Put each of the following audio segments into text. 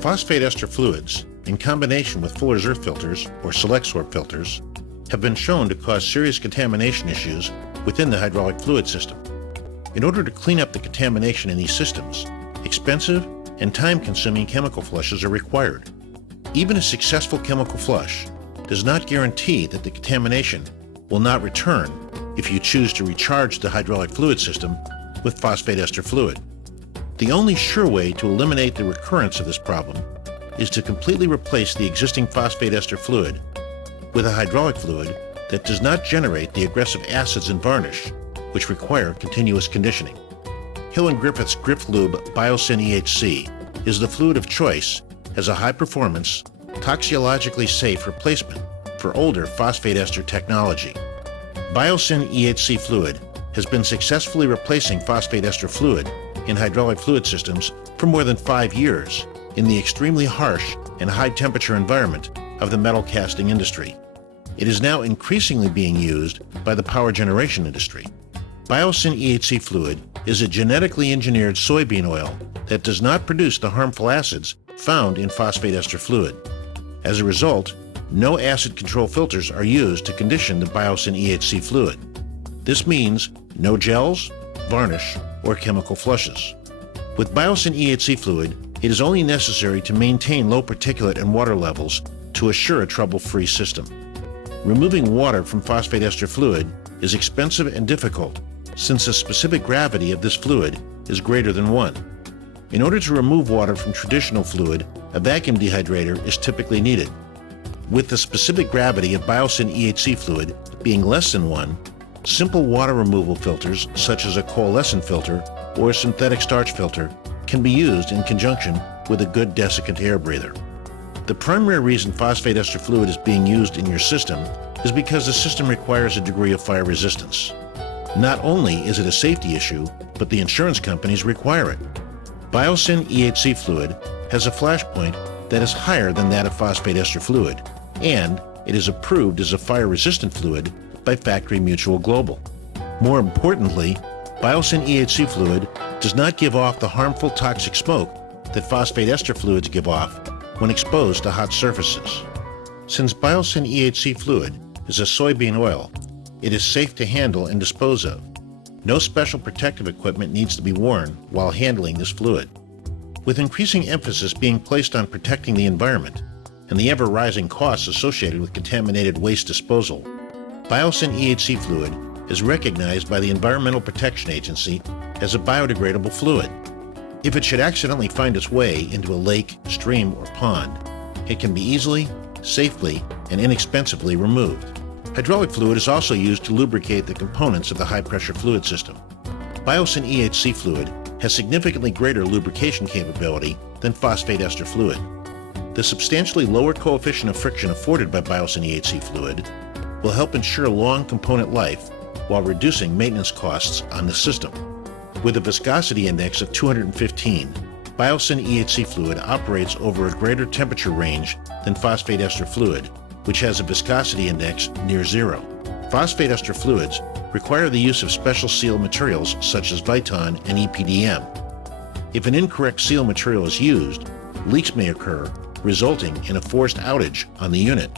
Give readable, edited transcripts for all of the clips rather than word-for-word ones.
Phosphate ester fluids, in combination with Fuller's Earth filters or SelectSorb filters, have been shown to cause serious contamination issues within the hydraulic fluid system. In order to clean up the contamination in these systems, expensive and time-consuming chemical flushes are required. Even a successful chemical flush does not guarantee that the contamination will not return if you choose to recharge the hydraulic fluid system with phosphate ester fluid. The only sure way to eliminate the recurrence of this problem is to completely replace the existing phosphate ester fluid with a hydraulic fluid that does not generate the aggressive acids and varnish which require continuous conditioning. Hill & Griffith's GriffLube Biosyn EHC is the fluid of choice as a high-performance, toxicologically safe replacement for older phosphate ester technology. Biosyn EHC fluid has been successfully replacing phosphate ester fluid in hydraulic fluid systems for more than 5 years in the extremely harsh and high-temperature environment of the metal casting industry. It is now increasingly being used by the power generation industry. Biosyn EHC fluid is a genetically engineered soybean oil that does not produce the harmful acids found in phosphate ester fluid. As a result, no acid control filters are used to condition the Biosyn EHC fluid. This means no gels, varnish, or chemical flushes. With Biosyn EHC fluid, it is only necessary to maintain low particulate and water levels to assure a trouble-free system. Removing water from phosphate ester fluid is expensive and difficult, since the specific gravity of this fluid is greater than 1. In order to remove water from traditional fluid, a vacuum dehydrator is typically needed. With the specific gravity of Biosyn EHC fluid being less than 1, simple water removal filters such as a coalescent filter or a synthetic starch filter can be used in conjunction with a good desiccant air breather. The primary reason phosphate ester fluid is being used in your system is because the system requires a degree of fire resistance. Not only is it a safety issue, but the insurance companies require it. Biosyn EHC fluid has a flash point that is higher than that of phosphate ester fluid, and it is approved as a fire-resistant fluid by Factory Mutual Global. More importantly, Biosyn EHC fluid does not give off the harmful toxic smoke that phosphate ester fluids give off when exposed to hot surfaces. Since Biosyn EHC fluid is a soybean oil, it is safe to handle and dispose of. No special protective equipment needs to be worn while handling this fluid. With increasing emphasis being placed on protecting the environment and the ever-rising costs associated with contaminated waste disposal, Biosyn EHC fluid is recognized by the Environmental Protection Agency as a biodegradable fluid. If it should accidentally find its way into a lake, stream, or pond, it can be easily, safely, and inexpensively removed. Hydraulic fluid is also used to lubricate the components of the high-pressure fluid system. Biosyn EHC fluid has significantly greater lubrication capability than phosphate ester fluid. The substantially lower coefficient of friction afforded by Biosyn EHC fluid will help ensure long component life while reducing maintenance costs on the system. With a viscosity index of 215, Biosyn EHC fluid operates over a greater temperature range than phosphate ester fluid, which has a viscosity index near 0. Phosphate ester fluids require the use of special seal materials such as Viton and EPDM. If an incorrect seal material is used, leaks may occur, resulting in a forced outage on the unit.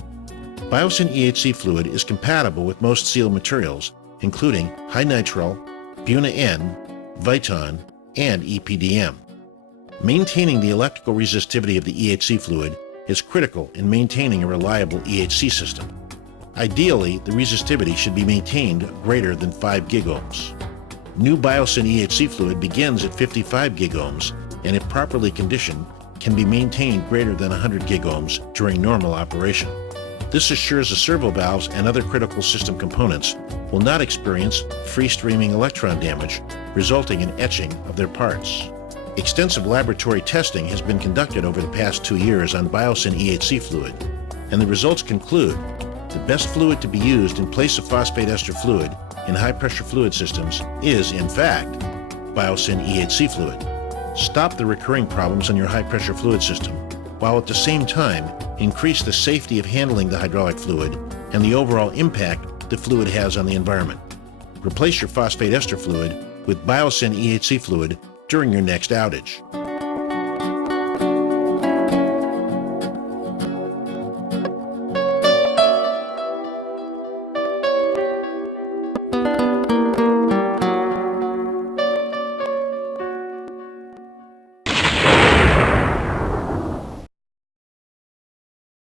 Biosyn EHC fluid is compatible with most seal materials, including high nitrile, Buna-N, Viton, and EPDM. Maintaining the electrical resistivity of the EHC fluid is critical in maintaining a reliable EHC system. Ideally, the resistivity should be maintained greater than 5 gigohms. New Biosyn EHC fluid begins at 55 gigohms, and if properly conditioned, can be maintained greater than 100 gigohms during normal operation. This assures the servo valves and other critical system components will not experience free-streaming electron damage, resulting in etching of their parts. Extensive laboratory testing has been conducted over the past 2 years on Biosyn EHC fluid, and the results conclude the best fluid to be used in place of phosphate ester fluid in high-pressure fluid systems is, in fact, Biosyn EHC fluid. Stop the recurring problems on your high-pressure fluid system, while at the same time increase the safety of handling the hydraulic fluid and the overall impact the fluid has on the environment. Replace your phosphate ester fluid with Biosyn EHC fluid during your next outage.